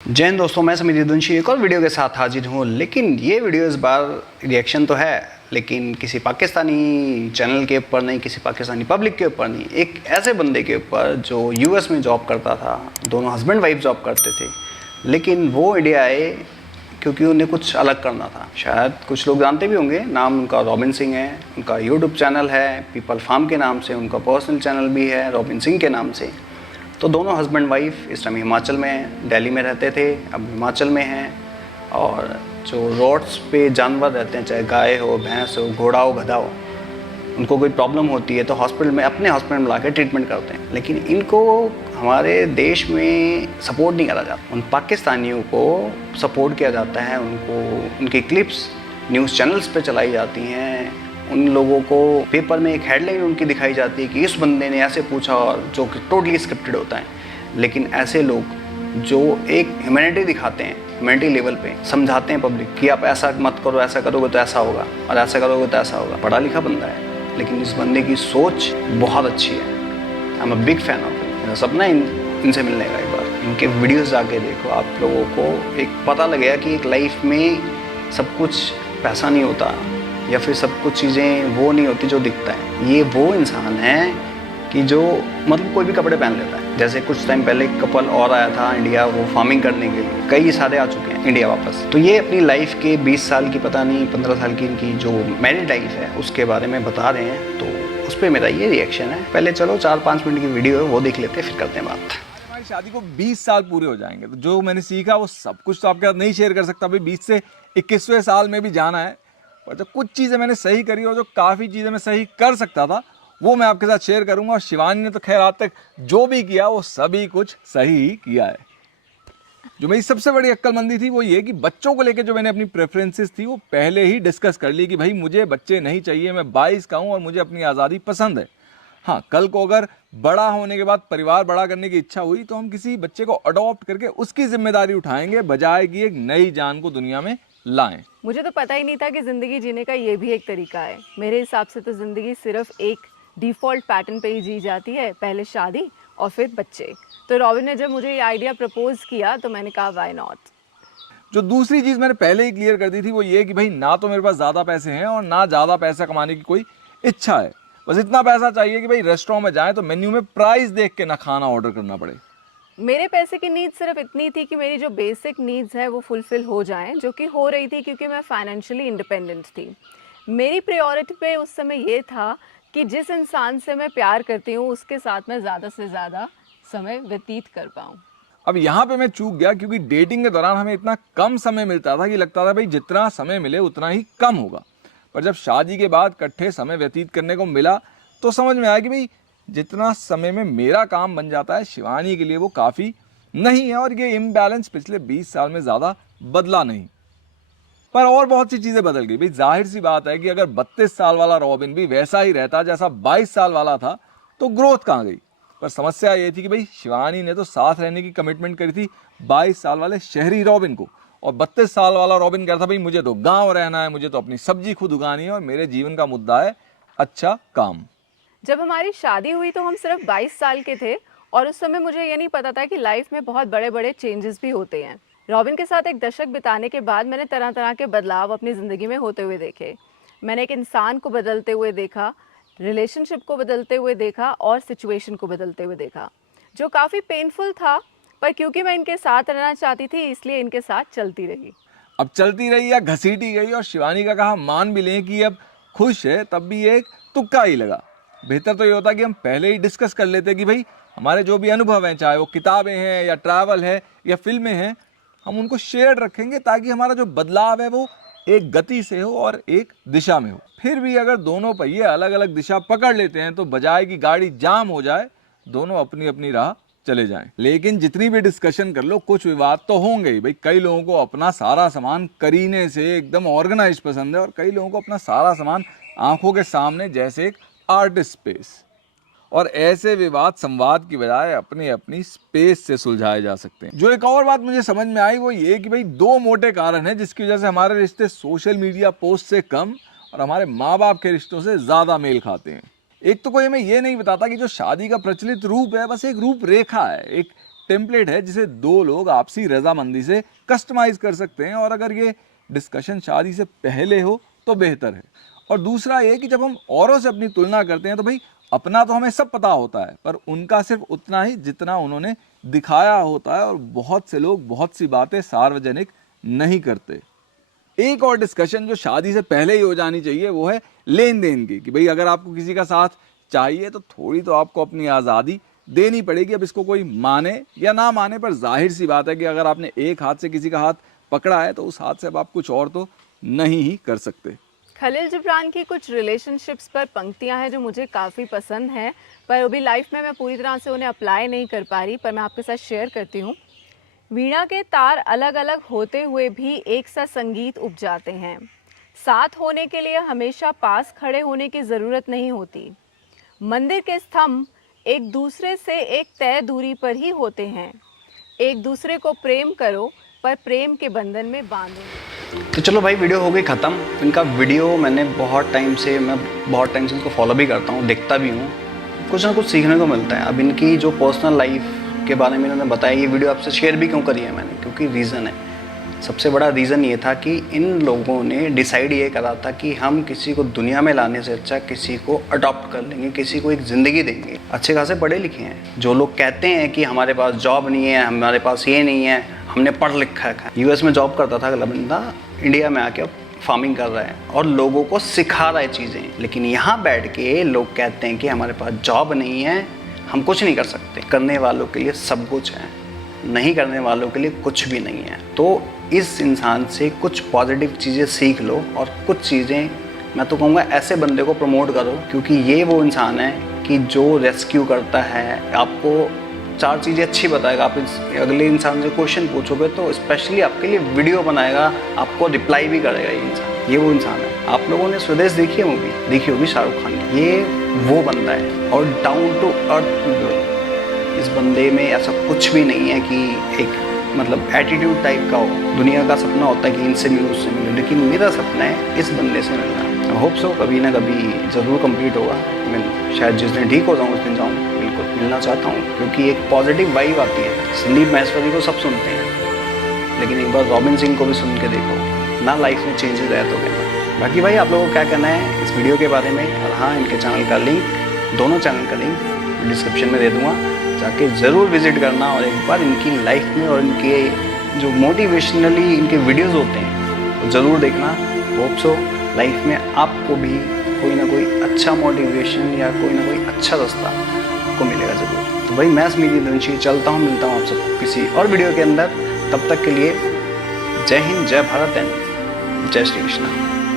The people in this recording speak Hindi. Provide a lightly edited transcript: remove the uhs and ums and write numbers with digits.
जय हिंद दोस्तों, मैं समीर यदुवंशी एक और वीडियो के साथ हाजिर हूँ। लेकिन ये वीडियो इस बार रिएक्शन तो है, लेकिन किसी पाकिस्तानी चैनल के ऊपर नहीं, किसी पाकिस्तानी पब्लिक के ऊपर नहीं, एक ऐसे बंदे के ऊपर जो यूएस में जॉब करता था। दोनों हस्बैंड वाइफ जॉब करते थे, लेकिन वो इंडिया आए क्योंकि उन्हें कुछ अलग करना था। शायद कुछ लोग जानते भी होंगे, नाम उनका रॉबिन सिंह है। उनका यूट्यूब चैनल है पीपल फार्म के नाम से, उनका पर्सनल चैनल भी है रॉबिन सिंह के नाम से। तो दोनों हस्बैंड वाइफ इस टाइम हिमाचल में हैं, दिल्ली में रहते थे, अब हिमाचल में हैं। और जो रोड्स पे जानवर रहते हैं, चाहे गाय हो, भैंस हो, घोड़ा हो, गधा हो, उनको कोई प्रॉब्लम होती है तो हॉस्पिटल में, अपने हॉस्पिटल में ला के ट्रीटमेंट करते हैं। लेकिन इनको हमारे देश में सपोर्ट नहीं करा जाता। उन पाकिस्तानियों को सपोर्ट किया जाता है, उनको उनकी क्लिप्स न्यूज़ चैनल्स पे चलाई जाती हैं। उन लोगों को पेपर में एक हेडलाइन उनकी दिखाई जाती है कि इस बंदे ने ऐसे पूछा, और जो कि टोटली स्क्रिप्टेड होता है। लेकिन ऐसे लोग जो एक ह्यूमैनिटी दिखाते हैं, ह्यूमैनिटी लेवल पे समझाते हैं पब्लिक कि आप ऐसा मत करो, ऐसा करोगे तो ऐसा होगा, और ऐसा करोगे तो ऐसा होगा। पढ़ा लिखा बंदा है, लेकिन इस बंदे की सोच बहुत अच्छी है। I am a big fan of him. मेरा सपना इनसे मिलने का। एक बार इनके वीडियोस जाके देखो, आप लोगों को एक पता लगेगा कि एक लाइफ में सब कुछ पैसा नहीं होता, या फिर सब कुछ चीज़ें वो नहीं होती जो दिखता है। ये वो इंसान है कि जो मतलब कोई भी कपड़े पहन लेता है। जैसे कुछ टाइम पहले एक कपल और आया था इंडिया, वो फार्मिंग करने के लिए, कई सारे आ चुके हैं इंडिया वापस। तो ये अपनी लाइफ के 20 साल की, पता नहीं 15 साल की इनकी जो मैरिड लाइफ है उसके बारे में बता रहे हैं। तो उस पर मेरा ये रिएक्शन है। पहले चलो 4-5 मिनट की वीडियो है, वो देख लेते हैं, फिर करते हैं बात। हमारी शादी को 20 साल पूरे हो जाएंगे, तो जो मैंने सीखा वो सब कुछ तो आपके साथ नहीं शेयर कर सकता। भाई 20 से 21वें साल में भी जाना है, और जो कुछ चीज़ें मैंने सही करी और जो काफ़ी चीज़ें मैं सही कर सकता था वो मैं आपके साथ शेयर करूंगा। और शिवानी ने तो खैर आज तक जो भी किया वो सभी कुछ सही ही किया है। जो मेरी सबसे बड़ी अक्लमंदी थी वो ये कि बच्चों को लेकर जो मैंने अपनी प्रेफरेंसेस थी वो पहले ही डिस्कस कर ली कि भाई मुझे बच्चे नहीं चाहिए, मैं 22 का हूँ और मुझे अपनी आज़ादी पसंद है। हाँ, कल को अगर बड़ा होने के बाद परिवार बड़ा करने की इच्छा हुई तो हम किसी बच्चे को अडॉप्ट करके उसकी जिम्मेदारी उठाएंगे, बजाय कि एक नई जान को दुनिया में लाएं। मुझे तो पता ही नहीं था कि ज़िंदगी जीने का ये भी एक तरीका है। मेरे हिसाब से तो ज़िंदगी सिर्फ एक डिफ़ॉल्ट पैटर्न पे ही जी जाती है, पहले शादी और फिर बच्चे। तो रॉबिन ने जब मुझे ये आइडिया प्रपोज किया तो मैंने कहा व्हाई नॉट। जो दूसरी चीज़ मैंने पहले ही क्लियर कर दी थी वो ये कि भाई ना तो मेरे पास ज़्यादा पैसे हैं और ना ज़्यादा पैसा कमाने की कोई इच्छा है। बस इतना पैसा चाहिए कि भाई रेस्टोरेंट में जाएं तो मेन्यू में प्राइस देख के ना खाना ऑर्डर करना पड़े। मेरे पैसे की नीड सिर्फ इतनी थी कि मेरी जो बेसिक नीड्स है वो फुलफ़िल हो जाएं, जो कि हो रही थी क्योंकि मैं फाइनेंशियली इंडिपेंडेंट थी। मेरी प्रायोरिटी पे उस समय ये था कि जिस इंसान से मैं प्यार करती हूँ उसके साथ मैं ज़्यादा से ज़्यादा समय व्यतीत कर पाऊँ। अब यहाँ पे मैं चूक गया क्योंकि डेटिंग के दौरान हमें इतना कम समय मिलता था कि लगता था भाई जितना समय मिले उतना ही कम होगा। पर जब शादी के बाद इकट्ठे समय व्यतीत करने को मिला तो समझ में आया कि भाई जितना समय में मेरा काम बन जाता है शिवानी के लिए वो काफ़ी नहीं है। और ये इम्बैलेंस पिछले 20 साल में ज़्यादा बदला नहीं, पर और बहुत सी चीज़ें बदल गई। भाई जाहिर सी बात है कि अगर 32 साल वाला रॉबिन भी वैसा ही रहता जैसा 22 साल वाला था तो ग्रोथ कहाँ गई। पर समस्या ये थी कि भाई शिवानी ने तो साथ रहने की कमिटमेंट करी थी 22 साल वाले शहरी रॉबिन को, और 32 साल वाला रॉबिन कहता था भाई मुझे तो गांव रहना है, मुझे तो अपनी सब्जी खुद उगानी है और मेरे जीवन का मुद्दा है अच्छा काम। जब हमारी शादी हुई तो हम सिर्फ 22 साल के थे, और उस समय मुझे ये नहीं पता था कि लाइफ में बहुत बड़े बड़े चेंजेस भी होते हैं। रॉबिन के साथ एक दशक बिताने के बाद मैंने तरह तरह के बदलाव अपनी ज़िंदगी में होते हुए देखे। मैंने एक इंसान को बदलते हुए देखा, रिलेशनशिप को बदलते हुए देखा और सिचुएशन को बदलते हुए देखा, जो काफ़ी पेनफुल था। पर क्योंकि मैं इनके साथ रहना चाहती थी इसलिए इनके साथ चलती रही। अब चलती रही या घसीटी गई, और शिवानी का कहा मान भी लें कि अब खुश है, तब भी एक तुक्का ही लगा। बेहतर तो ये होता कि हम पहले ही डिस्कस कर लेते कि भाई हमारे जो भी अनुभव हैं, चाहे वो किताबें हैं या ट्रैवल है या फिल्में हैं, हम उनको शेयर रखेंगे ताकि हमारा जो बदलाव है वो एक गति से हो और एक दिशा में हो। फिर भी अगर दोनों पहिए अलग अलग दिशा पकड़ लेते हैं तो बजाय कि गाड़ी जाम हो जाए, दोनों अपनी अपनी राह चले जाएं। लेकिन जितनी भी डिस्कशन कर लो कुछ विवाद तो होंगे ही। भाई कई लोगों को अपना सारा सामान करीने से एकदम ऑर्गेनाइज पसंद है, और कई लोगों को अपना सारा सामान आंखों के सामने जैसे एक आर्टिस्ट स्पेस। और ऐसे विवाद संवाद की बजाय अपनी अपनी स्पेस से सुलझाए जा सकते हैं। जो एक और बात मुझे समझ में आई वो ये कि भाई दो मोटे कारण हैं जिसकी वजह से हमारे रिश्ते सोशल मीडिया पोस्ट से कम और हमारे माँ बाप के रिश्तों से ज़्यादा मेल खाते हैं। एक तो कोई हमें ये नहीं बताता कि जो शादी का प्रचलित रूप है बस एक रूपरेखा है, एक टेम्पलेट है जिसे दो लोग आपसी रजामंदी से कस्टमाइज कर सकते हैं, और अगर ये डिस्कशन शादी से पहले हो तो बेहतर है। और दूसरा ये कि जब हम औरों से अपनी तुलना करते हैं तो भाई अपना तो हमें सब पता होता है, पर उनका सिर्फ उतना ही जितना उन्होंने दिखाया होता है, और बहुत से लोग बहुत सी बातें सार्वजनिक नहीं करते। एक और डिस्कशन जो शादी से पहले ही हो जानी चाहिए वो है लेन देन की, कि भाई अगर आपको किसी का साथ चाहिए तो थोड़ी तो आपको अपनी आज़ादी देनी पड़ेगी। अब इसको कोई माने या ना माने, पर जाहिर सी बात है कि अगर आपने एक हाथ से किसी का हाथ पकड़ा है तो उस हाथ से अब आप कुछ और तो नहीं ही कर सकते। खलील जिब्रान की कुछ रिलेशनशिप्स पर पंक्तियां हैं जो मुझे काफ़ी पसंद हैं, पर अभी लाइफ में मैं पूरी तरह से उन्हें अप्लाई नहीं कर पा रही, पर मैं आपके साथ शेयर करती हूँ। वीणा के तार अलग अलग होते हुए भी एक सा संगीत उपजाते हैं। साथ होने के लिए हमेशा पास खड़े होने की ज़रूरत नहीं होती। मंदिर के स्तंभ एक दूसरे से एक तय दूरी पर ही होते हैं। एक दूसरे को प्रेम करो, पर प्रेम के बंधन में बांधो। तो चलो भाई, वीडियो हो गई ख़त्म। इनका वीडियो मैं बहुत टाइम से इनको फॉलो भी करता हूँ, देखता भी हूँ। कुछ ना कुछ सीखने को मिलता है। अब इनकी जो पर्सनल लाइफ के बारे में इन्होंने बताया, ये वीडियो आपसे शेयर भी क्यों करी है मैंने, क्योंकि रीज़न है। सबसे बड़ा रीज़न ये था कि इन लोगों ने डिसाइड ये करा था कि हम किसी को दुनिया में लाने से अच्छा किसी को अडॉप्ट कर लेंगे, किसी को एक ज़िंदगी देंगे। अच्छे खासे पढ़े लिखे हैं। जो लोग कहते हैं कि हमारे पास जॉब नहीं है, हमारे पास ये नहीं है, हमने पढ़ लिखा है। यूएस में जॉब करता था अगला बंदा, इंडिया में आके फार्मिंग कर रहा है और लोगों को सिखा रहा है चीज़ें। लेकिन यहाँ बैठ के लोग कहते हैं कि हमारे पास जॉब नहीं है, हम कुछ नहीं कर सकते। करने वालों के लिए सब कुछ है, नहीं करने वालों के लिए कुछ भी नहीं है। तो इस इंसान से कुछ पॉजिटिव चीज़ें सीख लो, और कुछ चीज़ें मैं तो कहूँगा ऐसे बंदे को प्रमोट करो, क्योंकि ये वो इंसान है कि जो रेस्क्यू करता है, आपको 4 चीज़ें अच्छी बताएगा। आप अगले इंसान से क्वेश्चन पूछोगे तो स्पेशली आपके लिए वीडियो बनाएगा, आपको रिप्लाई भी करेगा। ये इंसान, ये वो इंसान है। आप लोगों ने स्वदेश देखी है, मूवी देखी होगी शाहरुख खान की। ये वो बंदा है, और डाउन टू अर्थ। इस बंदे में ऐसा कुछ भी नहीं है कि एक मतलब एटीट्यूड टाइप का हो। दुनिया का सपना होता है कि इनसे मिलो, उससे मिलो, लेकिन मेरा सपना है इस बंदे से मिलना। आई होप सो कभी ना कभी ज़रूर कंप्लीट होगा। मैं शायद जिस दिन ठीक हो जाऊँ उस दिन जाऊँ, बिल्कुल मिलना चाहता हूँ, क्योंकि एक पॉजिटिव वाइब आती है। संदीप महेश्वरी को सब सुनते हैं, लेकिन एक बार रॉबिन सिंह को भी सुन के देखो ना, लाइफ में चेंजेस आए तो क्या। बाकी भाई आप लोगों को क्या कहना है इस वीडियो के बारे में? और हाँ, इनके चैनल का लिंक, दोनों चैनल का लिंक डिस्क्रिप्शन में दे दूँगा, जाके ज़रूर विज़िट करना और एक बार इनकी लाइफ में और इनके जो मोटिवेशनली इनके वीडियोस होते हैं वो ज़रूर देखना। होप सो लाइफ में आपको भी कोई ना कोई अच्छा मोटिवेशन या कोई ना कोई अच्छा रास्ता आपको मिलेगा ज़रूर। तो भाई मैं स्मिति दंशी चलता हूँ, मिलता हूँ आप सबको किसी और वीडियो के अंदर। तब तक के लिए जय हिंद, जय भारत एंड जय श्री कृष्णा।